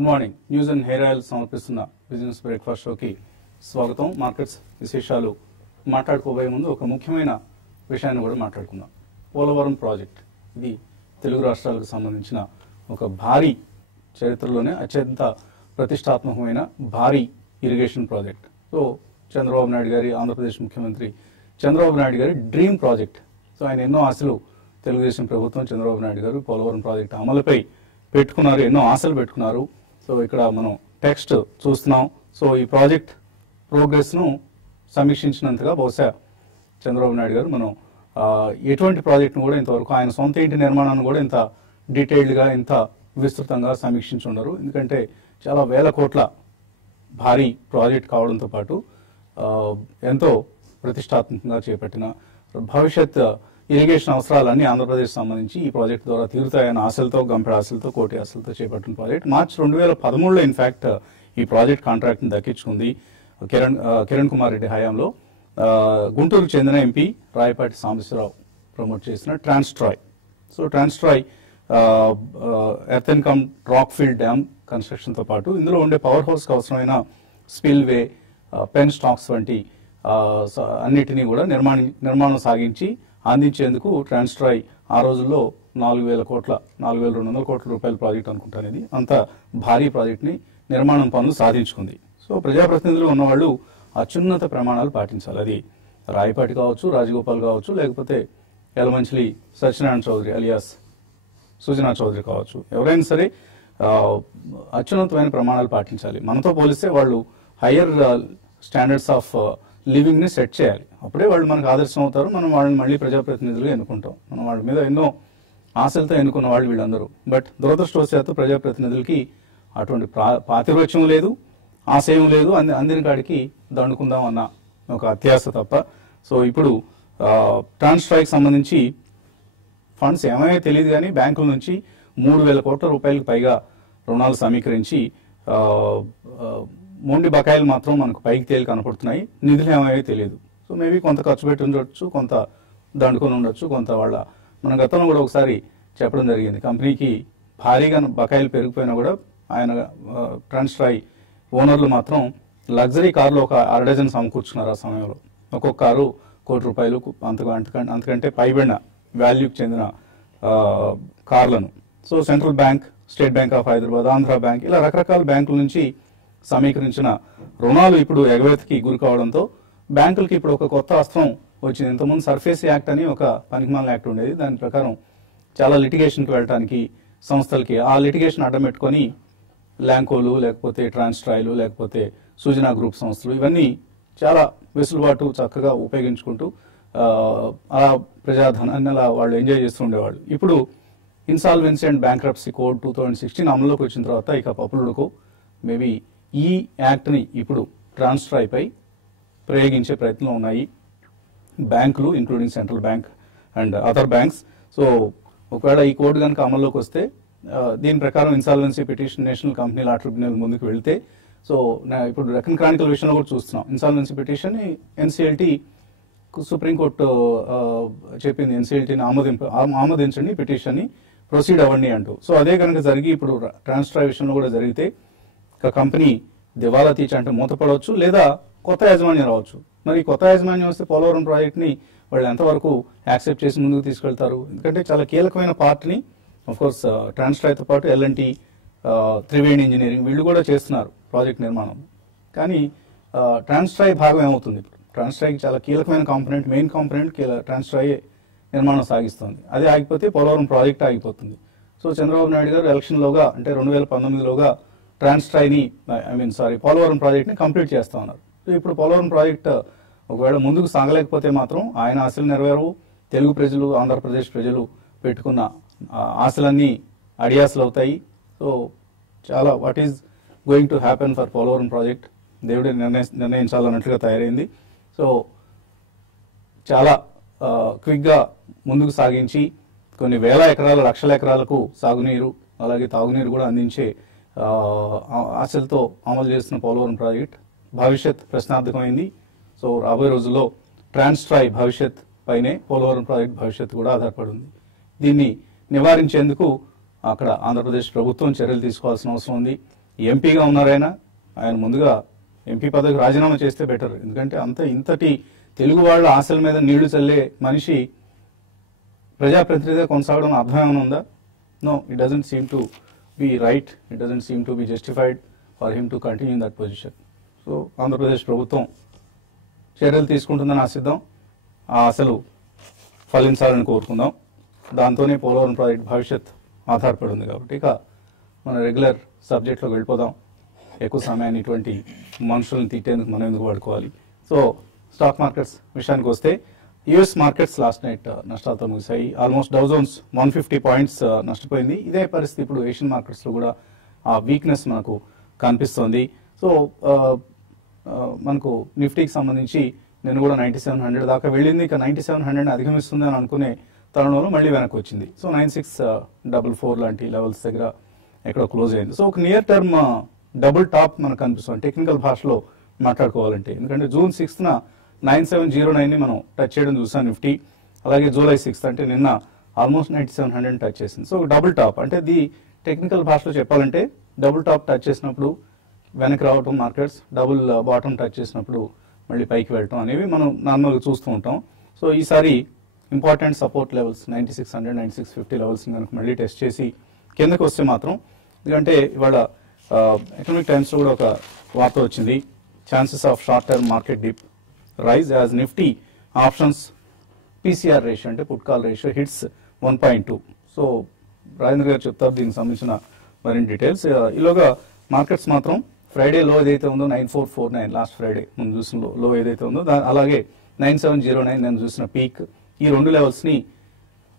Good morning. News and hair oil సమర్పిస్తున్న business breakfast షోకి స్వాగతం. మార్కెట్స్ విశేషాలు మాట్లాడుకోబోయే ముందు ఒక ముఖ్యమైన విషయాన్ని కూడా మాట్లాడుకుందాం. పోలవరం ప్రాజెక్ట్ ఇది తెలుగు రాష్ట్రాలకు సంబంధించిన ఒక భారీ చరిత్రలోనే అత్యంత ప్రతిష్టాత్మకమైన భారీ irrigation project. So Chandrababu Naidu గారి, ఆంధ్రప్రదేశ్ ముఖ్యమంత్రి చంద్రబాబు నాయుడు గారి డ్రీమ్ ప్రాజెక్ట్. సో ఆయన ఎన్నో ఆశలు, తెలుగుదేశం ప్రభుత్వం, చంద్రబాబు నాయుడు గారు పోలవరం ప్రాజెక్ట్ అమలుపై పెట్టుకున్నారు, ఎన్నో ఆశలు పెట్టుకున్నారు. సో ఇక్కడ మనం టెక్స్ట్ చూస్తున్నాం. సో ఈ ప్రాజెక్ట్ ప్రోగ్రెస్ను సమీక్షించినంతగా బహుశా చంద్రబాబు నాయుడు గారు మనం ఎటువంటి ప్రాజెక్ట్ను కూడా ఇంతవరకు ఆయన సొంత ఇంటి నిర్మాణాన్ని కూడా ఇంత డీటెయిల్డ్గా, ఇంత విస్తృతంగా సమీక్షించి ఉండరు. ఎందుకంటే చాలా వేల కోట్ల భారీ ప్రాజెక్ట్ కావడంతో పాటు ఎంతో ప్రతిష్టాత్మకంగా చేపట్టిన భవిష్యత్ ఇరిగేషన్ అవసరాలన్నీ ఆంధ్రప్రదేశ్ సంబంధించి ఈ ప్రాజెక్ట్ ద్వారా తీరుతాయన్న ఆశలతో, గంపెడ ఆశలతో, కోటి ఆశలతో చేపట్టిన ప్రాజెక్ట్. మార్చి 2013లో ఇన్ఫాక్ట్ ఈ ప్రాజెక్ట్ కాంట్రాక్ట్ని దక్కించుకుంది కిరణ్ కుమార్ రెడ్డి హయాంలో. గుంటూరుకు చెందిన ఎంపీ రాయపాటి సాంబశివరావు ప్రమోట్ చేసిన Transstroy. So Transstroy earth and cum rock fill dam కన్స్ట్రక్షన్తో పాటు ఇందులో ఉండే పవర్ హౌస్కి అవసరమైన స్పిల్వే, పెన్ స్టాక్స్ వంటి అన్నిటినీ కూడా నిర్మాణం సాగించి అందించేందుకు ట్రాన్స్ట్రాయ్ ఆ రోజుల్లో 4,200 కోట్ల రూపాయల ప్రాజెక్ట్ అనుకుంటాను. ఇది అంత భారీ ప్రాజెక్ట్ని నిర్మాణం పనులు సాధించుకుంది. సో ప్రజాప్రతినిధులు ఉన్నవాళ్ళు అత్యున్నత ప్రమాణాలు పాటించాలి. అది రాయపాటి కావచ్చు, రాజగోపాల్ కావచ్చు, లేకపోతే యలమంచిలి సత్యనారాయణ చౌదరి అలియాస్ సుజనా చౌదరి కావచ్చు, ఎవరైనా సరే అత్యున్నతమైన ప్రమాణాలు పాటించాలి. మనతో పోలిస్తే వాళ్ళు హయ్యర్ స్టాండర్డ్స్ ఆఫ్ లివింగ్ ని సెట్ చేయాలి. అప్పుడే వాళ్ళు మనకు ఆదర్శం అవుతారు. మనం వాళ్ళని మళ్ళీ ప్రజాప్రతినిధులుగా ఎన్నుకుంటాం. మనం వాళ్ళ మీద ఎన్నో ఆశలతో ఎన్నుకున్న వాళ్ళు వీళ్ళందరూ. బట్ దురదృష్టవశాత్తు ప్రజాప్రతినిధులకి అటువంటి పాతిరోత్యం లేదు, ఆశయం లేదు. అందిన కాడికి దండుకుందాం అన్న ఒక అత్యాశ తప్ప. సో ఇప్పుడు ట్రాన్స్ట్రాయ్కి సంబంధించి ఫండ్స్ ఏమైనా తెలియదు కానీ బ్యాంకుల నుంచి 3,000 కోట్ల రూపాయలకు పైగా రుణాలు సమీకరించి మొండి బకాయిలు మాత్రం మనకు పైకి తేలి కనపడుతున్నాయి. నిధులు ఏమయ్యో తెలియదు. సో మేబీ కొంత ఖర్చు పెట్టి ఉండొచ్చు, కొంత దండుకొని ఉండొచ్చు, కొంత మన గతంలో కూడా ఒకసారి చెప్పడం జరిగింది. కంపెనీకి భారీగా బకాయిలు పెరిగిపోయినా కూడా ఆయన ట్రాన్స్ట్రాయ్ ఓనర్లు మాత్రం లగ్జరీ కార్లు ఒక 6 డజన్ సమకూర్చుకున్నారు. ఆ సమయంలో ఒక్కొక్క కారు ₹1,00,00,000 అంతకంటే పైబడిన వాల్యూకి చెందిన కార్లను. So central bank, state bank of Hyderabad, Andhra bank, ఇలా రకరకాల బ్యాంకుల నుంచి సమీకరించిన రుణాలు ఇప్పుడు ఎగవేతకి గురి కావడంతో బ్యాంకులకి ఇప్పుడు ఒక కొత్త అస్త్రం వచ్చింది. ఇంతకుముందు సర్ఫేస్ యాక్ట్ అని ఒక పనికిమాల యాక్ట్ ఉండేది. దాని ప్రకారం చాలా లిటిగేషన్కి వెళ్ళడానికి సంస్థలకి ఆ లిటిగేషన్ అడ్డం పెట్టుకొని ల్యాంకోలు, లేకపోతే ట్రాన్స్ట్రాయ్లు, లేకపోతే సూజనా గ్రూప్ సంస్థలు, ఇవన్నీ చాలా వెసులుబాటు చక్కగా ఉపయోగించుకుంటూ అలా ప్రజాధనాన్ని అలా వాళ్ళు ఎంజాయ్ చేస్తూ ఉండేవాళ్ళు. ఇప్పుడు ఇన్సాల్వెన్సీ అండ్ బ్యాంక్రప్సీ కోడ్ 2016 అమల్లోకి వచ్చిన తర్వాత ఇక పప్పులకు మేబీ ఈ యాక్ట్ని ఇప్పుడు ట్రాన్స్ట్రాయ్పై ప్రయోగించే ప్రయత్నంలో ఉన్నాయి బ్యాంకులు, including central bank and other banks. So ఒకవేళ ఈ కోడ్ కనుక అమల్లోకి వస్తే దీని ప్రకారం insolvency petition national company law tribunal ముందుకు వెళ్తే, సో ఇప్పుడు డెక్కన్ క్రానికల్ విషయంలో కూడా చూస్తున్నాం. ఇన్సాల్వెన్సీ పిటిషన్ ఎన్సీఎల్టీ సుప్రీంకోర్టు చెప్పింది, ఎన్సీఎల్టీని ఆమోదించండి, పిటిషన్ని ప్రొసీడ్ అవ్వండి అంటూ. సో అదే కనుక జరిగి ఇప్పుడు ట్రాన్స్ట్రాయ్ విషయంలో కూడా జరిగితే ఒక కంపెనీ దివాలా తీర్చి అంటే మూతపడవచ్చు, లేదా కొత్త యాజమాన్యం రావచ్చు. మరి కొత్త యాజమాన్యం వస్తే పోలవరం ప్రాజెక్ట్ని వాళ్ళు ఎంతవరకు యాక్సెప్ట్ చేసి ముందుకు తీసుకెళ్తారు? ఎందుకంటే చాలా కీలకమైన పార్ట్ని కోర్స్ ట్రాన్స్ట్రాయ్తో పాటు ఎల్ఎన్టీ, త్రివేణి ఇంజనీరింగ్ వీళ్ళు కూడా చేస్తున్నారు ప్రాజెక్ట్ నిర్మాణం. కానీ ట్రాన్స్ట్రాయ్ భాగం ఏమవుతుంది? ట్రాన్స్ట్రాయ్కి చాలా కీలకమైన కాంపోనెంట్, మెయిన్ కాంపోనెంట్ ట్రాన్స్ట్రాయ్ నిర్మాణం సాగిస్తుంది. అది ఆగిపోతే పోలవరం ప్రాజెక్ట్ ఆగిపోతుంది. సో చంద్రబాబు నాయుడు గారు ఎలక్షన్లోగా అంటే 2019లోగా ట్రాన్స్ట్రాయ్ని పోలవరం ప్రాజెక్ట్ని కంప్లీట్ చేస్తా ఉన్నారు. సో ఇప్పుడు పోలవరం ప్రాజెక్ట్ ఒకవేళ ముందుకు సాగలేకపోతే మాత్రం ఆయన ఆశలు నెరవేరవు. తెలుగు ప్రజలు, ఆంధ్రప్రదేశ్ ప్రజలు పెట్టుకున్న ఆశలన్నీ అడియాసలు అవుతాయి. సో చాలా what is going to happen for Polavaram project దేవుడే నిర్ణయించాలన్నట్లుగా తయారైంది. సో చాలా క్విక్గా ముందుకు సాగించి కొన్ని వేల ఎకరాల, లక్షల ఎకరాలకు సాగునీరు, అలాగే తాగునీరు కూడా అందించే ఆశలతో అమలు చేస్తున్న పోలవరం ప్రాజెక్ట్ భవిష్యత్ ప్రశ్నార్థకమైంది. సో రాబోయే రోజుల్లో ట్రాన్స్ట్రాయ్ భవిష్యత్ పైనే పోలవరం ప్రాజెక్ట్ భవిష్యత్తు కూడా ఆధారపడి ఉంది. దీన్ని నివారించేందుకు అక్కడ ఆంధ్రప్రదేశ్ ప్రభుత్వం చర్యలు తీసుకోవాల్సిన అవసరం ఉంది. ఎంపీగా ఉన్నారు ఆయన ముందుగా ఎంపీ పదవికి రాజీనామా చేస్తే బెటర్. ఎందుకంటే ఇంతటి తెలుగు వాళ్ళ ఆశల మీద నీళ్లు చల్లే మనిషి ప్రజాప్రతినిధిగా కొనసాగడం అర్థం ఏమైనా ఉందా? No, it doesn't seem to be right, it doesn't seem to be justified for him to continue in that position. So Andhra Pradesh ప్రభుత్వం చర్యలు తీసుకుంటుందని ఆశిద్దాం, ఆ ఆశలు ఫలించాలని కోరుకుందాం. దాంతోనే పోలవరం ప్రాజెక్ట్ భవిష్యత్ ఆధారపడి ఉంది కాబట్టి ఇక మన రెగ్యులర్ సబ్జెక్ట్లోకి వెళ్ళిపోదాం. ఎక్కువ సమయాన్ని ఇటువంటి మనుషులను తిట్టేందుకు మనం ఎందుకు వాడుకోవాలి. సో స్టాక్ మార్కెట్స్ విషయానికి వస్తే యుఎస్ మార్కెట్స్ లాస్ట్ నైట్ నష్టాలతో ముగిశాయి. ఆల్మోస్ట్ డౌ జోన్స్ 150 పాయింట్స్ నష్టపోయింది. ఇదే పరిస్థితి ఇప్పుడు ఏషియన్ మార్కెట్స్లో కూడా ఆ వీక్నెస్ మనకు కనిపిస్తోంది. సో మనకు నిఫ్టీకి సంబంధించి నేను కూడా 9700 దాకా వెళ్ళింది. ఇక 9700 అధిగమిస్తుంది అని అనుకునే తరుణంలో మళ్ళీ వెనక్కి వచ్చింది. సో 9644 లాంటి లెవెల్స్ దగ్గర ఎక్కడ క్లోజ్ అయింది. సో ఒక నియర్ టర్మ్ డబుల్ టాప్ మనకు కనిపిస్తుంది టెక్నికల్ భాషలో మాట్లాడుకోవాలంటే. ఎందుకంటే జూన్ 6న 9709ని మనం టచ్ చేయడం చూసాం నిఫ్టీ. అలాగే జూలై 6th అంటే నిన్న ఆల్మోస్ట్ 9700 టచ్ చేసింది. సో డబుల్ టాప్ అంటే టెక్నికల్ భాషలో చెప్పాలంటే డబుల్ టాప్ టచ్ చేసినప్పుడు వెనక్కి రావటం మార్కెట్స్, డబుల్ బాటమ్ టచ్ చేసినప్పుడు మళ్ళీ పైకి వెళ్ళటం అనేవి మనం నార్మల్గా చూస్తూ ఉంటాం. సో ఈసారి ఇంపార్టెంట్ సపోర్ట్ లెవెల్స్ 9600, 9650 లెవెల్స్ కనుక మళ్ళీ టెస్ట్ చేసి కిందకి వస్తే మాత్రం, ఎందుకంటే ఇవాళ ఎకనామిక్ టైమ్స్లో కూడా ఒక వార్త వచ్చింది, chances of short term market dip rise as Nifty options PCR ratio అంటే put call ratio hits 1.2. So Rajendra garu చెప్తారు దీనికి సంబంధించిన మరిన్ని డీటెయిల్స్. ఈలోగా మార్కెట్స్ మాత్రం ఫ్రైడే లో ఏదైతే ఉందో 9449 లాస్ట్ ఫ్రైడే మనం చూసిన లో ఏదైతే ఉందో అలాగే 9709 నేను చూసిన పీక్, ఈ రెండు లెవెల్స్ ని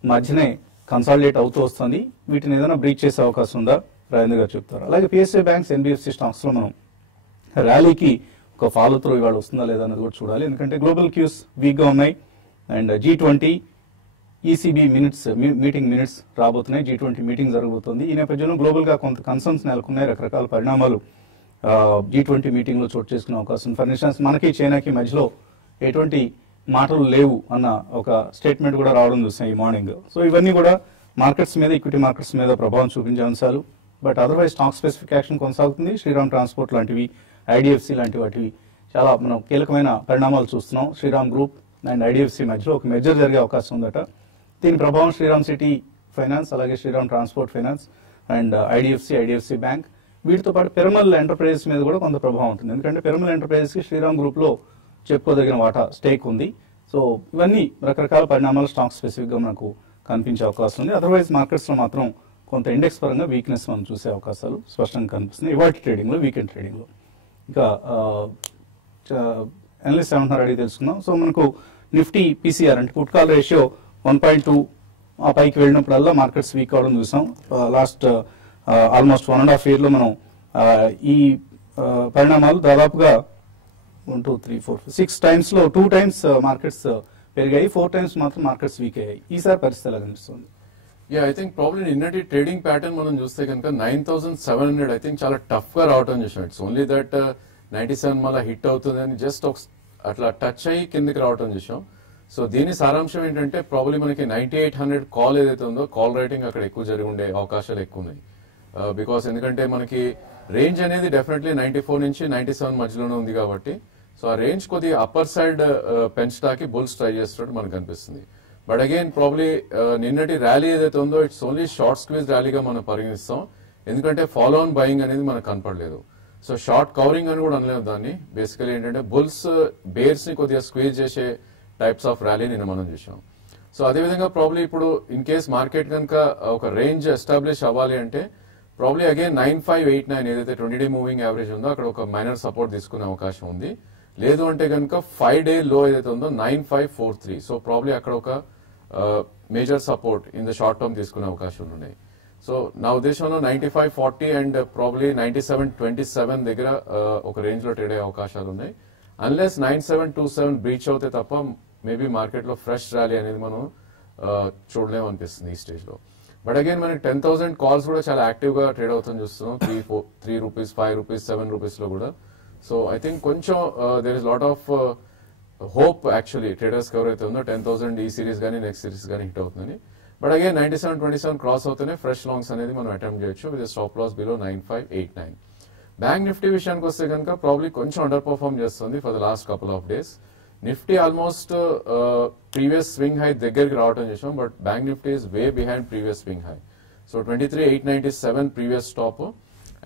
మధ్యనే కన్సాలిడేట్ అవుతూ వస్తుంది. వీటిని ఏదైనా బ్రీచ్ చేసే అవకాశం ఉందా రాజేంద్ర గారు చెప్తారు. అలాగే పిఎస్ఐ బ్యాంక్స్, ఎన్బిఎఫ్సి స్టాక్స్ లో మనం ర్యాలీకి ఒక ఫాలో త్రూ ఇవాళ వస్తుందా లేదా అన్నది కూడా చూడాలి. ఎందుకంటే గ్లోబల్ క్యూస్ వీక్ గా ఉన్నాయి and G20 ECB meeting minutes రాబోతున్నాయి. G20 మీటింగ్ జరగబోతుంది. ఈ నేపథ్యంలో గ్లోబల్ గా కొంత కన్సర్న్స్ నెలకొన్నాయి, రకరకాల పరిణామాలు G20 మీటింగ్ లో చోటు చేసుకునే అవకాశం. ఫర్ ఇన్స్టెన్స్ మనకి చైనాకి మధ్యలో ఎటువంటి మాటలు లేవు అన్న ఒక స్టేట్మెంట్ కూడా రావడం చూసాం ఈ మార్నింగ్. సో ఇవన్నీ కూడా మార్కెట్స్ మీద, ఈక్విటీ మార్కెట్స్ మీద ప్రభావం చూపించే అంశాలు. But otherwise stock specific action కొనసాగుతుంది. శ్రీరామ్ ట్రాన్స్పోర్ట్ లాంటివి, ఐడిఎఫ్సి లాంటి వాటివి చాలా మనం కీలకమైన పరిణామాలు చూస్తున్నాం. శ్రీరామ్ గ్రూప్ అండ్ ఐడిఎఫ్సి మధ్యలో ఒక మెజర్ జరిగే అవకాశం ఉందట. దీని ప్రభావం శ్రీరామ్ సిటీ ఫైనాన్స్, అలాగే Shriram transport finance and IDFC bank, వీటితో పాటు పిరమల్ ఎంటర్ప్రైజెస్ మీద కూడా కొంత ప్రభావం ఉంటుంది. ఎందుకంటే పిరమల్ ఎంటర్ప్రైజెస్ కి శ్రీరామ్ గ్రూప్ లో చెప్పుకోదగిన వాటా స్టేక్ ఉంది. సో ఇవన్నీ రకరకాల పరిణామాలు స్టాక్ స్పెసిఫిక్ గా మనకు కనిపించే అవకాశం ఉంది. అదర్వైజ్ మార్కెట్స్ లో మాత్రం కొంత ఇండెక్స్ పరంగా వీక్నెస్ మనం చూసే అవకాశాలు స్పష్టంగా కనిపిస్తున్నాయి ఇవాళ ట్రేడింగ్ లో, వీకెండ్ ట్రేడింగ్ లో. ఇంకా అనలిస్ట్ ఏమంటున్నారు అడిగి తెలుసుకుందాం. సో మనకు నిఫ్టీ పీసీఆర్ అంటే పుట్ కాల్ రేషియో 1.2 ఆ పైకి వెళ్ళినప్పుడల్లా మార్కెట్స్ వీక్ అవడం చూసాం. లాస్ట్ ఆల్మోస్ట్ 1.5 year లో మనం ఈ పరిణామాలు దాదాపుగా 1, 2, 3, 4, 6 times లో 2 times మార్కెట్స్ పెరిగాయి, 4 times మాత్రం మార్కెట్స్ వీక్ అయ్యాయి. ఈసారి పరిస్థితి ఎలా కనిపిస్తుంది? ఐ థింక్ ప్రాబ్లమ్ నిన్నటి ట్రేడింగ్ ప్యాటర్న్ మనం చూస్తే కనుక 9700 ఐ థింక్ చాలా టఫ్ గా రావటం చూసాం. ఇట్స్ ఓన్లీ దట్ 97 మళ్ళీ హిట్ అవుతుందని జస్ట్ అట్లా టచ్ అయ్యి కిందకి రావటం చూసాం. సో దీని సారాంశం ఏంటంటే ప్రాబ్లీ మనకి 9800 కాల్ ఏదైతే ఉందో కాల్ రైటింగ్ అక్కడ ఎక్కువ జరిగి ఉండే అవకాశాలు ఎక్కువ ఉన్నాయి. బికాస్ ఎందుకంటే మనకి రేంజ్ అనేది డెఫినెట్లీ 94 నుంచి 97 మధ్యలోనే ఉంది కాబట్టి సో ఆ రేంజ్ కొద్దిగా అప్పర్ సైడ్ పెంచడానికి బుల్స్ ట్రై చేస్తున్నట్టు మనకు అనిపిస్తుంది. బట్ అగైన్ ప్రాబ్లీ నిన్నటి ర్యాలీ ఏదైతే ఉందో ఇట్స్ ఓన్లీ షార్ట్ స్క్వీజ్ ర్యాలీగా మనం పరిగణిస్తాం. ఎందుకంటే ఫాలో ఆన్ బయింగ్ అనేది మనకు కనపడలేదు. సో షార్ట్ కవరింగ్ అని కూడా అనలేదు దాన్ని. బేసికలీ ఏంటంటే బుల్స్ బేర్స్ ని కొద్దిగా స్క్వీజ్ చేసే టైప్స్ ఆఫ్ ర్యాలీ నిన్న మనం చూసాం. సో అదేవిధంగా ప్రాబ్లీ ఇప్పుడు ఇన్ కేస్ మార్కెట్ కనుక ఒక రేంజ్ ఎస్టాబ్లిష్ అవ్వాలి అంటే ప్రాబ్లీ అగైన్ 9589 ఏదైతే 20-day మూవింగ్ యావరేజ్ ఉందో అక్కడ ఒక మైనర్ సపోర్ట్ తీసుకునే అవకాశం ఉంది. లేదు అంటే కనుక 5-day లో ఏదైతే ఉందో 9543. సో ప్రాబ్లీ అక్కడ ఒక major support in the short term తీసుకునే అవకాశం ఉన్నాయి. సో నా ఉద్దేశంలో 9540 అండ్ ప్రాబ్లీ 9727 దగ్గర ఒక రేంజ్ లో ట్రేడ్ అయ్యే అవకాశాలు ఉన్నాయి. అన్లెస్ 9727 బ్రీచ్ అవుతే తప్ప మేబీ మార్కెట్ లో ఫ్రెష్ ర్యాలీ అనేది మనం చూడలేము అనిపిస్తుంది ఈ స్టేజ్ లో. బట్ అగైన్ మనకి 10,000 కాల్స్ కూడా చాలా యాక్టివ్ గా ట్రేడ్ అవుతుంది చూస్తున్నాం. 3 రూపీస్, 5 రూపీస్, 7 రూపీస్ లో కూడా. సో ఐ థింక్ కొంచెం there is lot of hope actually traders ఎవరైతే ఉందో 10,000 ఈ సిరీస్ కానీ నెక్స్ట్ సిరీస్ కానీ హిట్ అవుతుందని. బట్ అగైన్ 9727 క్రాస్ అవుతూనే ఫ్రెష్ లాంగ్స్ అనేది మనం అటెంప్ట్ చేయొచ్చు with stop loss below 9589. Bank Nifty విషయానికి వస్తే కనుక ప్రాబ్లీ కొంచెం అండర్ పర్ఫార్మ్ చేస్తుంది for the last couple of days. Nifty almost previous swing high దగ్గరికి రావడం చేసాం, but bank Nifty is way behind previous swing high. So 23,897 previous top,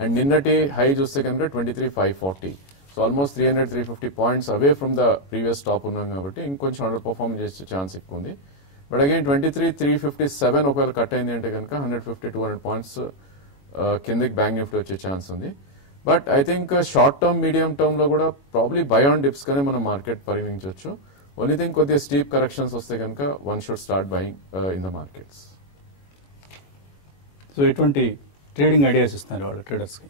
and నిన్నటి high చూస్తే కనుక 23,540. So almost 300-350 points away from the previous top ఉన్నాం కాబట్టి ఇంకొంచెం under perform చేసే ఛాన్స్ ఎక్కువ ఉంది. బట్ అగైన్ 23,357 ఒకవేళ కట్ అయింది అంటే కనుక 150-200 పాయింట్స్ కిందకి బ్యాంక్ నిఫ్టీ వచ్చే ఛాన్స్ ఉంది. But I think short term medium term లో కూడా ప్రాబ్లీ బై ఆన్ డిప్స్ గానే మనం మార్కెట్ పరిగణించవచ్చు. ఓన్లీ థింగ్ కొద్దిగా స్టీప్ కరెక్షన్స్ వస్తే కనుక one should start buying in the markets. So ఎటువంటి ట్రేడింగ్ ఐడియాస్ ఇస్తున్నారు వాళ్ళు ట్రేడర్స్ కి?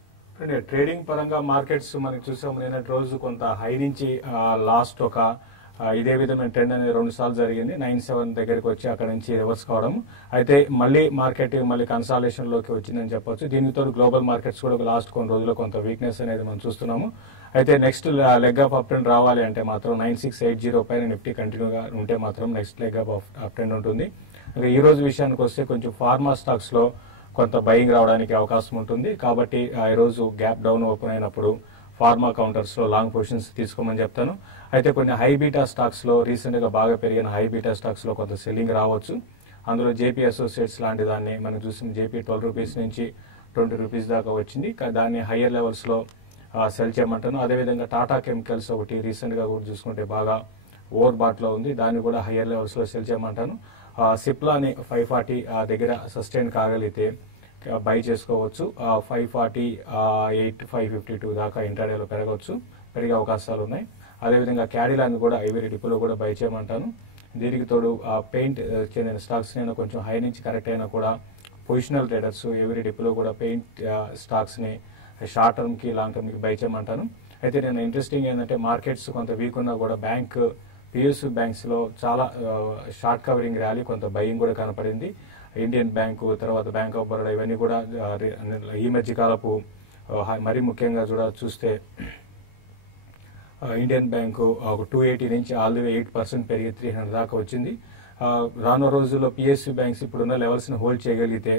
ట్రేడింగ్ పరంగా మార్కెట్స్ మనకి చూసాము నిన్నటి రోజు కొంత హై నుంచి లాస్ట్ ఒక ఇదే విధమైన ట్రెండ్ అనేది 2 సార్లు జరిగింది. 97 దగ్గరికి వచ్చి అక్కడ నుంచి రివర్స్ కావడం, అయితే మళ్ళీ మార్కెట్ మళ్ళీ కన్సాలేషన్ లోకి వచ్చిందని చెప్పొచ్చు. దీనితో గ్లోబల్ మార్కెట్స్ కూడా లాస్ట్ కొన్ని రోజుల్లో కొంత వీక్నెస్ అనేది మనం చూస్తున్నాము. అయితే next leg of up trend రావాలి అంటే మాత్రం 9680 పైన నిఫ్టీ కంటిన్యూగా ఉంటే మాత్రం next leg of up trend ఉంటుంది. ఈ రోజు విషయానికి వస్తే కొంచెం ఫార్మా స్టాక్స్ లో కొంత బయింగ్ రావడానికి అవకాశం ఉంటుంది. కాబట్టి ఈ రోజు గ్యాప్ డౌన్ ఓపెన్ అయినప్పుడు ఫార్మా కౌంటర్స్ లో లాంగ్ పొజిషన్స్ తీసుకోమని చెప్తాను. అయితే కొన్ని హై బీటా స్టాక్స్ లో రీసెంట్ గా బాగా పెరిగిన హై బీటా స్టాక్స్ లో కొంత సెల్లింగ్ రావచ్చు. అందులో జేపీ అసోసియేట్స్ లాంటి దాన్ని మనం చూసిన జేపీ 12 రూపీస్ నుంచి 20 రూపీస్ దాకా వచ్చింది. దాన్ని హయ్యర్ లెవెల్స్ లో సెల్ చేయమంటాను. అదేవిధంగా టాటా కెమికల్స్ ఒకటి రీసెంట్ గా కూడా చూసుకుంటే బాగా ఓవర్ బాట్ లో ఉంది, దాన్ని కూడా హయ్యర్ లెవెల్స్ లో సెల్ చేయమంటాను. సిప్లాని 540 దగ్గర సస్టైన్ కాగలిగితే బై చేసుకోవచ్చు. 548, 552 దాకా ఇంటర్డేలో పెరిగే అవకాశాలు ఉన్నాయి. అదేవిధంగా క్యాడిలాని కూడా ఐవరీ డిపోలో కూడా బై చేయమంటాను. దీనికి తోడు పెయింట్ చెందిన స్టాక్స్ నేను కొంచెం హై నుంచి కరెక్ట్ అయినా కూడా పొజిషనల్ ట్రేడర్స్ ఎవరీ డిపోలో కూడా పెయింట్ స్టాక్స్ ని షార్ట్ టర్మ్ కి లాంగ్ టర్మ్ కి బై చేయమంటాను. అయితే నేను ఇంట్రెస్టింగ్ ఏంటంటే మార్కెట్స్ కొంత వీక్ ఉన్నా కూడా బ్యాంక్ పిఎస్యు బ్యాంక్స్ లో చాలా షార్ట్ కవరింగ్ ర్యాలీ, కొంత బయింగ్ కూడా కనపడింది. ఇండియన్ బ్యాంకు, తర్వాత బ్యాంక్ ఆఫ్ బరోడా ఇవన్నీ కూడా ఈ మధ్య కాలపు మరీ ముఖ్యంగా చూస్తే ఇండియన్ బ్యాంకు ఒక 280 నుంచి ఆల్ ది వే 8% పెరిగి 300 దాకా వచ్చింది. రానున్న రోజుల్లో పిఎస్యు బ్యాంక్స్ ఇప్పుడున్న లెవెల్స్ ని హోల్డ్ చేయగలిగితే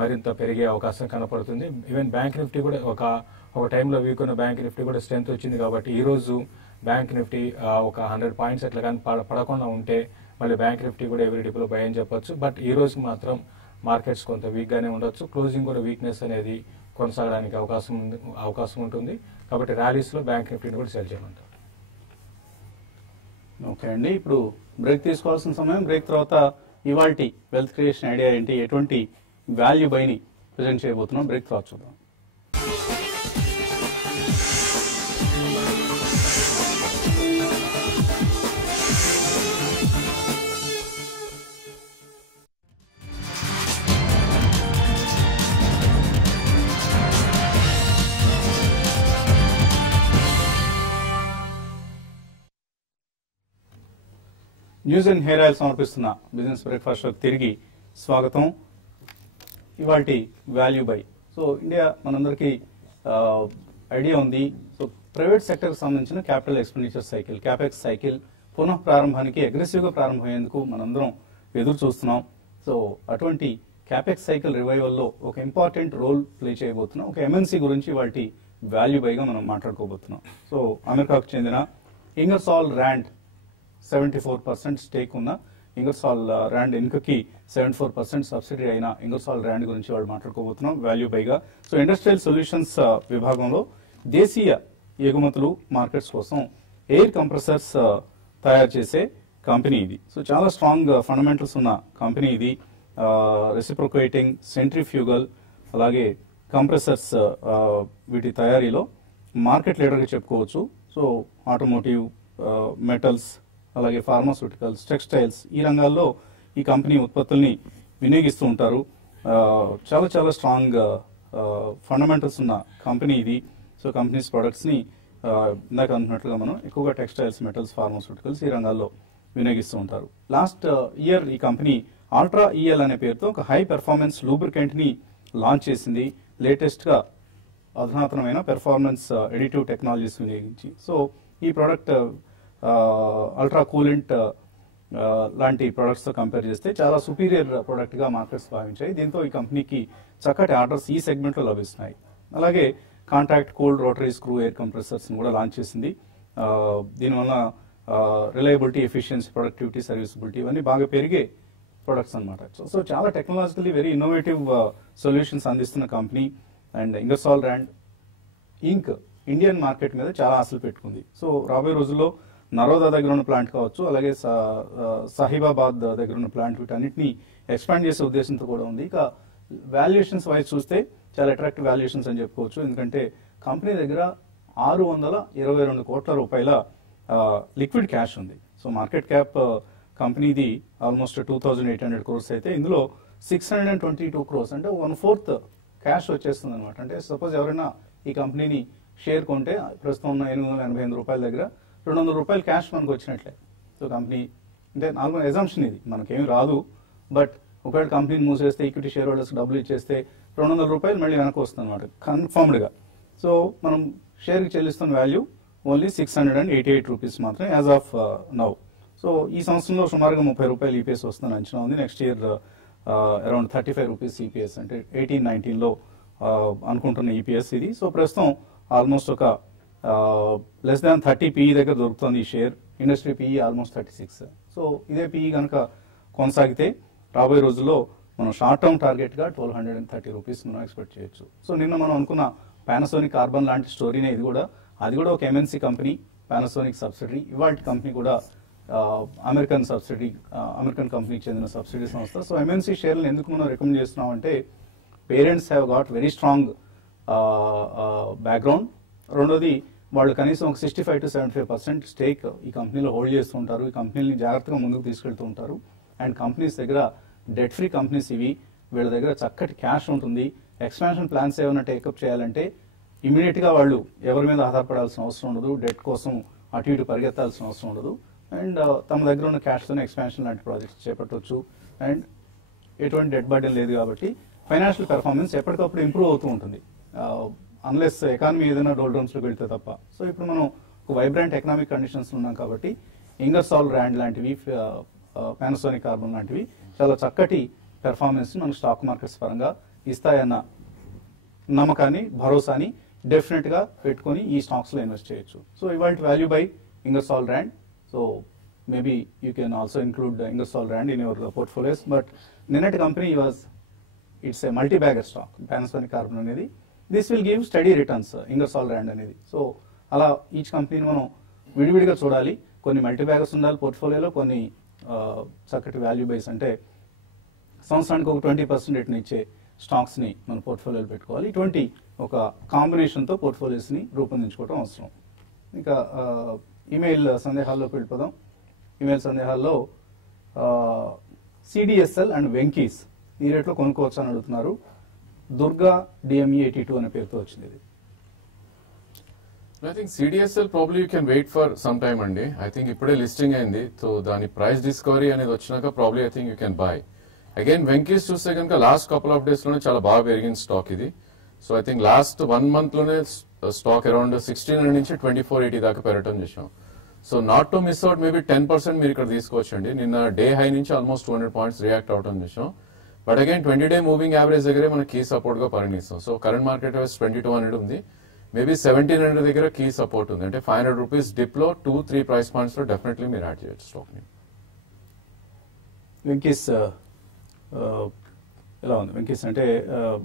మరింత పెరిగే అవకాశం కనపడుతుంది. ఈవెన్ బ్యాంక్ నిఫ్టీ కూడా ఒక టైంలో వీక్ ఉన్న బ్యాంక్ నిఫ్టీ కూడా స్ట్రెంత్ వచ్చింది. కాబట్టి ఈ రోజు బ్యాంక్ నిఫ్టీ ఒక 100 పాయింట్స్ అట్లా కానీ పడకుండా ఉంటే మళ్ళీ బ్యాంక్ నిఫ్టీ కూడా ఎవరీ డిపోలో బై అని చెప్పొచ్చు. బట్ ఈ రోజు మాత్రం మార్కెట్స్ కొంత వీక్ గానే ఉండొచ్చు. క్లోజింగ్ కూడా వీక్నెస్ అనేది కొనసాగడానికి అవకాశం ఉంటుంది. కాబట్టి ర్యాలీస్ లో బ్యాంక్ నిఫ్టీని కూడా సెల్ చేయమంటారు. ఓకే అండి, ఇప్పుడు బ్రేక్ తీసుకోవాల్సిన సమయం. బ్రేక్ తర్వాత ఇవాల్టి వెల్త్ క్రియేషన్ ఐడియా ఏంటి, ఎటువంటి వాల్యూ బైని ప్రజెంట్ చేయబోతున్నాం, బ్రేక్ తర్వాత చూద్దాం. న్యూస్ అండ్ హెయిర్ ఆయిల్ సమర్పిస్తున్న బిజినెస్ బ్రేక్ఫాస్ట్ షోకి తిరిగి స్వాగతం. ఇవాల్టి వాల్యూ బై. సో ఇండియా మనందరికీ ఐడియా ఉంది. సో ప్రైవేట్ సెక్టర్ కి సంబంధించిన capital expenditure cycle, capex cycle పునః ప్రారంభానికి అగ్రెసివ్ గా ప్రారంభమయ్యేందుకు మనందరం ఎదురు చూస్తున్నాం. సో అటువంటి క్యాపెక్స్ సైకిల్ రివైవల్ లో ఒక ఇంపార్టెంట్ రోల్ ప్లే చేయబోతున్నాం. ఒక ఎంఎన్సీ గురించి వాటి వాల్యూ బైగా మనం మాట్లాడుకోబోతున్నాం. సో అమెరికాకు చెందిన ఇంగర్సాల్ ర్యాండ్ 74% స్టేక్ ఉన్న ఇంగర్సాల్ ర్యాండ్ ఇన్కకి 74% సబ్సిడీ అయిన ఇంగర్సాల్ ర్యాండ్ గురించి వాళ్ళు మాట్లాడుకోబోతున్నాం వాల్యూ బైగా. సో ఇండస్ట్రియల్ సొల్యూషన్స్ విభాగంలో దేశీయ ఎగుమతులు మార్కెట్స్ కోసం ఎయిర్ కంప్రెసర్స్ తయారు చేసే కంపెనీ ఇది. సో చాలా స్ట్రాంగ్ ఫండమెంటల్స్ ఉన్న కంపెనీ ఇది. రెసిప్రొకేటింగ్, సెంట్రిఫ్యూగల్, అలాగే కంప్రెసర్స్ వీటి తయారీలో మార్కెట్ లీడర్గా చెప్పుకోవచ్చు. సో ఆటోమోటివ్, మెటల్స్, అలాగే ఫార్మాస్యూటికల్స్, టెక్స్టైల్స్ ఈ రంగాల్లో ఈ కంపెనీ ఉత్పత్తుల్ని వినియోగిస్తూ ఉంటారు. చాలా చాలా స్ట్రాంగ్ ఫండమెంటల్స్ ఉన్న కంపెనీ ఇది. సో కంపెనీస్ ప్రొడక్ట్స్ ని ఇందాక అనుకున్నట్లుగా మనం ఎక్కువగా టెక్స్టైల్స్, మెటల్స్, ఫార్మాస్యూటికల్స్ ఈ రంగాల్లో వినియోగిస్తూ ఉంటారు. లాస్ట్ ఇయర్ ఈ కంపెనీ అల్ట్రా ఈఎల్ అనే పేరుతో ఒక హై పెర్ఫార్మెన్స్ లూబ్రికెంట్ ని లాంచ్ చేసింది. లేటెస్ట్ గా అధునాతనమైన పెర్ఫార్మెన్స్ ఎడిటివ్ టెక్నాలజీస్ వినియోగించి. సో ఈ ప్రోడక్ట్ అల్ట్రా కూలెంట్ లాంటి ప్రొడక్ట్స్ తో కంపేర్ చేస్తే చాలా సుపీరియర్ ప్రొడక్ట్ గా మార్కెట్స్ భావించాయి. దీంతో ఈ కంపెనీకి చక్కటి ఆర్డర్స్ ఈ సెగ్మెంట్ లో లభిస్తున్నాయి. అలాగే contact cooled rotary screw air compressors కూడా లాంచ్ చేసింది. దీనివల్ల రిలయబిలిటీ, ఎఫిషియన్సీ, ప్రొడక్టివిటీ, సర్వీసబిలిటీ ఇవన్నీ బాగా పెరిగే ప్రొడక్ట్స్ అనమాట. సో చాలా టెక్నాలజికలీ వెరీ ఇన్నోవేటివ్ సొల్యూషన్స్ అందిస్తున్న company. And Ingersoll Rand Inc Indian market మీద చాలా ఆశలు పెట్టుకుంది. సో రాబోయే రోజుల్లో నరోదా దగ్గర ఉన్న ప్లాంట్ కావచ్చు, అలాగే సాహిబాబాద్ దగ్గర ఉన్న ప్లాంట్ వీటన్నిటిని ఎక్స్పాండ్ చేసే ఉద్దేశంతో కూడా ఉంది. ఇక వాల్యుయేషన్స్ వైజ్ చూస్తే చాలా అట్రాక్టివ్ వాల్యుయేషన్స్ అని చెప్పుకోవచ్చు. ఎందుకంటే కంపెనీ దగ్గర 622 కోట్ల రూపాయల లిక్విడ్ క్యాష్ ఉంది. సో మార్కెట్ క్యాప్ కంపెనీది ఆల్మోస్ట్ 2800 crores అయితే ఇందులో 622 crores అంటే 1/4 క్యాష్ వచ్చేస్తుంది అనమాట. అంటే సపోజ్ ఎవరైనా ఈ కంపెనీని షేర్ కొంటే ప్రస్తుతం ఉన్న 885 రూపాయల దగ్గర 200 రూపాయలు క్యాష్ మనకు వచ్చినట్లే. సో కంపెనీ అంటే నార్మల్ ఎజంప్షన్ ఇది, మనకేం రాదు. బట్ ఒకవేళ కంపెనీని మూసేస్తే ఈక్విటీ షేర్ హోల్డర్స్ డబ్బులు ఇచ్చేస్తే 200 రూపాయలు మళ్ళీ వెనక్కి వస్తుంది అనమాట కన్ఫర్మ్డ్గా. సో మనం షేర్కి చెల్లిస్తున్న వాల్యూ ఓన్లీ 688 రూపీస్ మాత్రమే యాజ్ ఆఫ్ నౌ. సో ఈ సంవత్సరంలో సుమారుగా 30 రూపాయలు ఈపీఎస్ వస్తుందని అంచనా ఉంది. Next year around 35 rupees EPS అంటే 18-19లో అనుకుంటున్న ఈపీఎస్ ఇది. సో ప్రస్తుతం ఆల్మోస్ట్ ఒక లెస్ దాన్ 30 PE దగ్గర దొరుకుతుంది ఈ share. Industry PE almost 36. So ఇదే PE కనుక కొనసాగితే రాబోయే రోజుల్లో మనం షార్ట్ టర్మ్ టార్గెట్ గా 1230 రూపీస్ మనం ఎక్స్పెక్ట్ చేయొచ్చు. సో నిన్న మనం అనుకున్న పానాసోనిక్ కార్బన్ లాంటి స్టోరీనే ఇది కూడా. అది కూడా ఒక MNC కంపెనీ, పానాసోనిక్ సబ్సిడరీ. ఇవాళ కంపెనీ కూడా అమెరికన్ కంపెనీకి చెందిన సబ్సిడీ సంస్థ. సో MNC షేర్లను ఎందుకు మనం రికమెండ్ చేస్తున్నాం అంటే parents have got very strong background. రెండోది వాళ్ళు కనీసం ఒక 65 to 75% స్టేక్ ఈ కంపెనీలో హోల్డ్ చేస్తూ ఉంటారు. ఈ కంపెనీని జాగ్రత్తగా ముందుకు తీసుకెళ్తూ ఉంటారు. అండ్ కంపెనీస్ దగ్గర డెట్ ఫ్రీ కంపెనీస్ ఇవి. వీళ్ళ దగ్గర చక్కటి క్యాష్ ఉంటుంది. ఎక్స్పాన్షన్ ప్లాన్స్ ఏమైనా టేకప్ చేయాలంటే ఇమీడియట్ గా వాళ్ళు ఎవరి మీద ఆధారపడాల్సిన అవసరం ఉండదు. డెట్ కోసం అటు ఇటు పరిగెత్తాల్సిన అవసరం ఉండదు. అండ్ తమ దగ్గర ఉన్న క్యాష్తోనే ఎక్స్పాన్షన్ లాంటి ప్రాజెక్ట్స్ చేపట్టవచ్చు. అండ్ ఎటువంటి డెట్ బర్డెన్ లేదు కాబట్టి ఫైనాన్షియల్ పెర్ఫార్మెన్స్ ఎప్పటికప్పుడు ఇంప్రూవ్ అవుతూ ఉంటుంది, అన్లెస్ ఎకానమీ ఏదైనా డోల్డ్రమ్స్ లో వెళ్తే తప్ప. సో ఇప్పుడు మనం ఒక వైబ్రాంట్ ఎకనామిక్ కండిషన్స్ ఉన్నాం కాబట్టి ఇంగర్సాల్ ర్యాండ్ లాంటివి, పానాసోనిక్ కార్బన్ లాంటివి చాలా చక్కటి పెర్ఫార్మెన్స్ మన స్టాక్ మార్కెట్స్ పరంగా ఇస్తాయన్న నమ్మకాన్ని, భరోసాని డెఫినెట్ గా పెట్టుకుని ఈ స్టాక్స్ లో ఇన్వెస్ట్ చేయొచ్చు. సో ఇవాళ value buy Ingersoll Rand. So maybe you can also include Ingersoll Rand in your portfolios. But నిన్నటి company it's a multi bagger stock Panasonic Carbon అనేది. This will give steady returns Ingersoll Rand అనేది. So అలా each కంపెనీని మనం విడివిడిగా చూడాలి. కొన్ని multi baggers ఉండాలి పోర్ట్ఫోలియోలో, కొన్ని చక్కటి వాల్యూ బైస్ అంటే సంవత్సరానికి ఒక 20% రిటర్న్ ఇచ్చే స్టాక్స్ ని మన పోర్ట్ఫోలియోలో పెట్టుకోవాలి. ఇటువంటి ఒక కాంబినేషన్ తో పోర్ట్ఫోలియోస్ ని రూపొందించుకోవడం అవసరం. ఇంకా ఈమెయిల్ సందేహాల్లోకి వెళ్ళిపోదాం. ఈమెయిల్ సందేహాల్లో CDSL అండ్ వెంకీస్ ఈ రేట్లో కొనుక్కోవచ్చు అని అడుగుతున్నారు. దుర్గా DME82 అనే పేరుతో వచ్చింది ఇది. I think CDSL probably you can wait for some time అండి. I think ఇప్పుడే లిస్టింగ్ అయింది. సో దాని ప్రైస్ డిస్కవరీ అనేది వచ్చినాక probably I think you can buy. Again Venky's చూస్తే కనుక లాస్ట్ కపుల్ ఆఫ్ డేస్ లోనే చాలా బాగా పెరిగిన స్టాక్ ఇది. So I think last 1 month లోనే స్టాక్ అరౌండ్ 1600 నుంచి 2480 దాకా పెరగటం చేసాం. So not to miss out maybe 10% మీరు ఇక్కడ తీసుకోవచ్చండి. నిన్న డే హై నుంచి ఆల్మోస్ట్ 200 పాయింట్స్ రియాక్ట్ అవటం చేసాం. But again 20-day moving average దగ్గరే మన కీ సపోర్ట్ గా పరిగణిస్తాం. సో కరెంట్ మార్కెట్ వైస్ 2200 ఉంది, మేబీ 1700 దగ్గర కీ సపోర్ట్ ఉంది. అంటే 500 రూపీస్ డిప్ లో 2-3 ప్రైస్ పాయింట్స్ లో డెఫినెట్లీ మీరు యాడ్ చేయొచ్చు స్టాక్ ని. వెంకీస్ ఎలా ఉంది? వెంకీస్ అంటే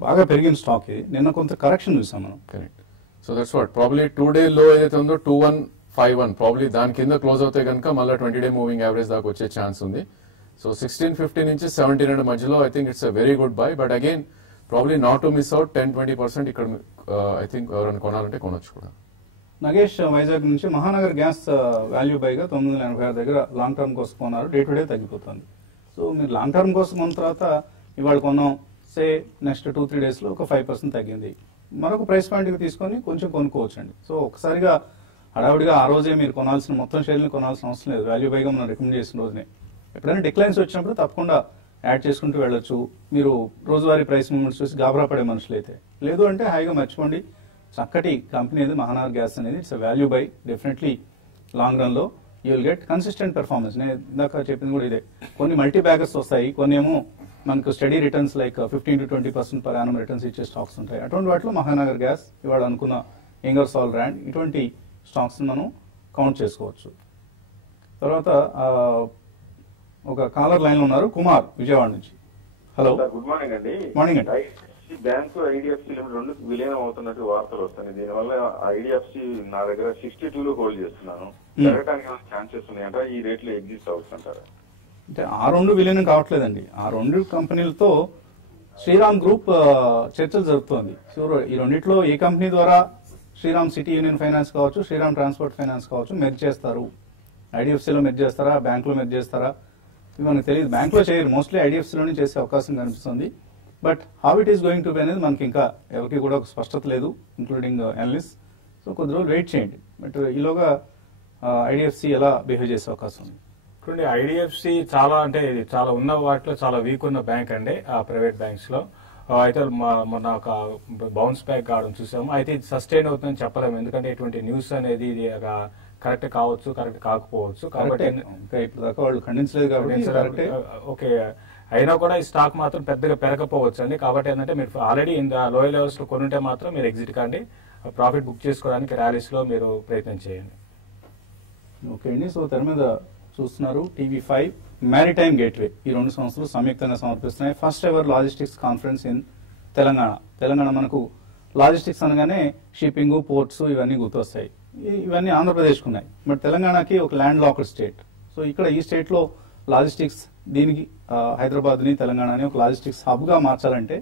బాగా పెరిగిన స్టాక్ ఇది. నిన్న కొంత కరెక్షన్ చూసాం మనం. Correct. So that's what probably 2-day లో ఏదైతే ఉందో 2151 ప్రాబ్లీ దాని కింద క్లోజ్ అవుతే కనుక మళ్ళీ 20-day మూవింగ్ యావరేజ్ దాకా వచ్చే ఛాన్స్ ఉంది. సో 1650 నుంచి 1700 మధ్యలో I think it's a very good bye. But again probably not to miss out 10-20% ఇక్కడ ఐ థింక్ ఎవరైనా కొనాలంటే కొనొచ్చు కూడా. నగేష్ వైజాగ్ నుంచి మహానగర్ గ్యాస్ వాల్యూ బైగా 986 దగ్గర లాంగ్ టర్మ్ కోసం కొన్నారు. డే టు డే తగ్గిపోతుంది. సో మీరు లాంగ్ టర్మ్ కోసం కొన్న తర్వాత ఇవాళ కొన్నాం, సే నెక్స్ట్ 2-3 days లో ఒక 5% తగ్గింది. మరొక ప్రైస్ పాయింట్కి తీసుకొని కొంచెం కొనుక్కోవచ్చు అండి. సో ఒకసారిగా హడావుడిగా ఆ రోజే మీరు కొనాల్సిన మొత్తం షేర్ని కొనాల్సిన అవసరం లేదు. వాల్యూ బైగా మనం రికమెండ్ చేసిన రోజునే ఎప్పుడైనా డిక్లైన్స్ వచ్చినప్పుడు తప్పకుండా యాడ్ చేసుకుంటూ వెళ్ళొచ్చు. మీరు రోజువారీ ప్రైస్ మూవ్మెంట్స్ చూసి గాబరా పడే మనుషులు అయితే లేదు అంటే హాయిగా మర్చిపోండి. చక్కటి కంపెనీ అది మహానగర్ గ్యాస్ అనేది. It's value buy. Definitely long run లో you will get consistent performance. నేను ఇందాక చెప్పింది కూడా ఇదే. కొన్ని మల్టీ బ్యాగర్స్ వస్తాయి, కొన్ని ఏమో మనకు study returns like 15-20% per annum returns ఇచ్చే స్టాక్స్ ఉంటాయి. అటువంటి వాటిలో మహానగర్ గ్యాస్, ఇవాళ అనుకున్న ఇంగర్సాల్ బ్రాండ్, ఇటువంటి స్టాక్స్ మనం కౌంట్ చేసుకోవచ్చు. తర్వాత ఒక కాలర్ లైన్ లో ఉన్నారు, కుమార్ విజయవాడ నుంచి. హలో, గుడ్ మార్నింగ్ అండి. మార్నింగ్ అండి. బ్యాంకు ఐడిఎఫ్సి లిమిటెడ్ రెండు విలీనం అవుతున్నట్టు వార్తలు వస్తాయి. దీనివల్ల ఐడిఎఫ్సి నా దగ్గర 62 హోల్డ్ చేస్తున్నాను. జరగడానికి ఛాన్సెస్ ఉన్నాయంట, ఈ రేట్లో ఎగ్జిస్ట్ అవుతుంటారా? అంటే ఆ రెండు విలీనం కావట్లేదండి. ఆ రెండు కంపెనీలతో శ్రీరామ్ గ్రూప్ చర్చలు జరుపుతోంది. సో ఈ రెండిట్లో ఏ కంపెనీ ద్వారా శ్రీరామ్ సిటీ యూనియన్ ఫైనాన్స్ కావచ్చు, శ్రీరామ్ ట్రాన్స్పోర్ట్ ఫైనాన్స్ కావచ్చు మెర్జ్ చేస్తారు. ఐడిఎఫ్సిలో మెర్జ్ చేస్తారా, బ్యాంకులో మెర్జ్ చేస్తారా, ఇది మనకు తెలియదు. బ్యాంకులో చేయరు, మోస్ట్లీ ఐడిఎఫ్సిలోనే చేసే అవకాశం కనిపిస్తుంది. But how it is going to be అనేది మనకి ఇంకా ఎవరికి కూడా ఒక స్పష్టత లేదు, ఇంక్లూడింగ్ అనలిస్ట్. సో కొద్ది రోజులు వెయిట్ చేయండి. బట్ ఈలోగా ఐడిఎఫ్సి ఎలా బిహేవ్ చేసే అవకాశం ఉంది? చూడండి, ఐడిఎఫ్సి చాలా అంటే ఇది చాలా ఉన్న వాటిలో చాలా వీక్ ఉన్న బ్యాంక్ అండి ఆ ప్రైవేట్ బ్యాంక్స్ లో. అయితే మొన్న ఒక బౌన్స్ బ్యాక్ కావడం చూసాము. అయితే ఇది సస్టైన్ అవుతుందని చెప్పలేము, ఎందుకంటే ఇటువంటి న్యూస్ అనేది ఇది కరెక్ట్ కావచ్చు, కరెక్ట్ కాకపోవచ్చు. కాబట్టి ఇప్పుడు దాకా వాళ్ళు ఖండించలేదు కాబట్టి ఓకే, అయినా కూడా ఈ స్టాక్ మాత్రం పెద్దగా పెరగకపోవచ్చు అండి. కాబట్టి ఏంటంటే మీరు ఆల్రెడీ లోయర్ లెవెల్స్ లో కొనుంటే మాత్రం మీరు ఎగ్జిట్ కాండి. ప్రాఫిట్ బుక్ చేసుకోవడానికి ర్యాలీస్ లో మీరు ప్రయత్నం చేయండి. ఓకే అండి. సో తెర మీద చూస్తున్నారు TV5 మ్యారిటైమ్ గేట్వే. ఈ రెండు సంస్థలు సంయుక్తంగా సమర్పిస్తున్నాయి first ever logistics conference in Telangana. Telangana మనకు లాజిస్టిక్స్ అనగానే షిప్పింగ్, పోర్ట్స్ ఇవన్నీ గుర్తొస్తాయి. ఇవన్నీ ఆంధ్రప్రదేశ్కు ఉన్నాయి. బట్ తెలంగాణకి ఒక ల్యాండ్ లాక్డ్ స్టేట్. సో ఇక్కడ ఈ స్టేట్ లో లాజిస్టిక్స్, దీనికి హైదరాబాద్ ని తెలంగాణని ఒక లాజిస్టిక్స్ హబ్ గా మార్చాలంటే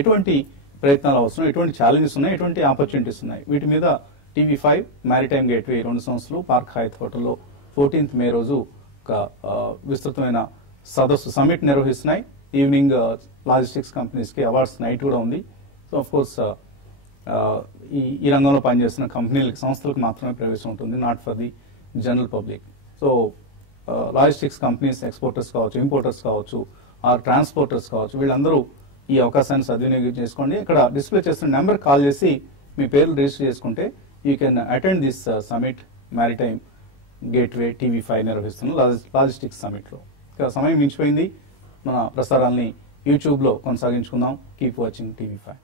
ఎటువంటి ప్రయత్నాలు అవసరం, ఎటువంటి ఛాలెంజెస్ ఉన్నాయి, ఎటువంటి ఆపర్చునిటీస్ ఉన్నాయి, వీటి మీద TV5 మ్యారిటైమ్ గేట్వే ఈ రెండు సంస్థలు పార్క్ హయత్ హోటల్లో 14th మే రోజు ఒక విస్తృతమైన సదస్సు సమిట్ నిర్వహిస్తున్నాయి. ఈవినింగ్ లాజిస్టిక్స్ కంపెనీస్ కి అవార్డ్స్ నైట్ కూడా ఉంది. సో ఆఫ్ కోర్స్ ఈ రంగంలో పనిచేస్తున్న కంపెనీలకి, సంస్థలకు మాత్రమే ప్రవేశం ఉంటుంది, not for the general public. So logistics companies, exporters కావచ్చు, ఇంపోర్టర్స్ కావచ్చు, ఆర్ ట్రాన్స్పోర్టర్స్ కావచ్చు, వీళ్ళందరూ ఈ అవకాశాన్ని సద్వినియోగం చేసుకోండి. ఇక్కడ డిస్ప్లే చేస్తున్న నెంబర్ కాల్ చేసి మీ పేర్లు రిజిస్టర్ చేసుకుంటే you can attend this summit maritime gateway TV5 నిర్వహిస్తున్న లాజిస్టిక్స్ సమిట్ లో. ఇక సమయం మించిపోయింది. మన ప్రసారాల్ని యూట్యూబ్ లో కొనసాగించుకుందాం. Keep watching TV5.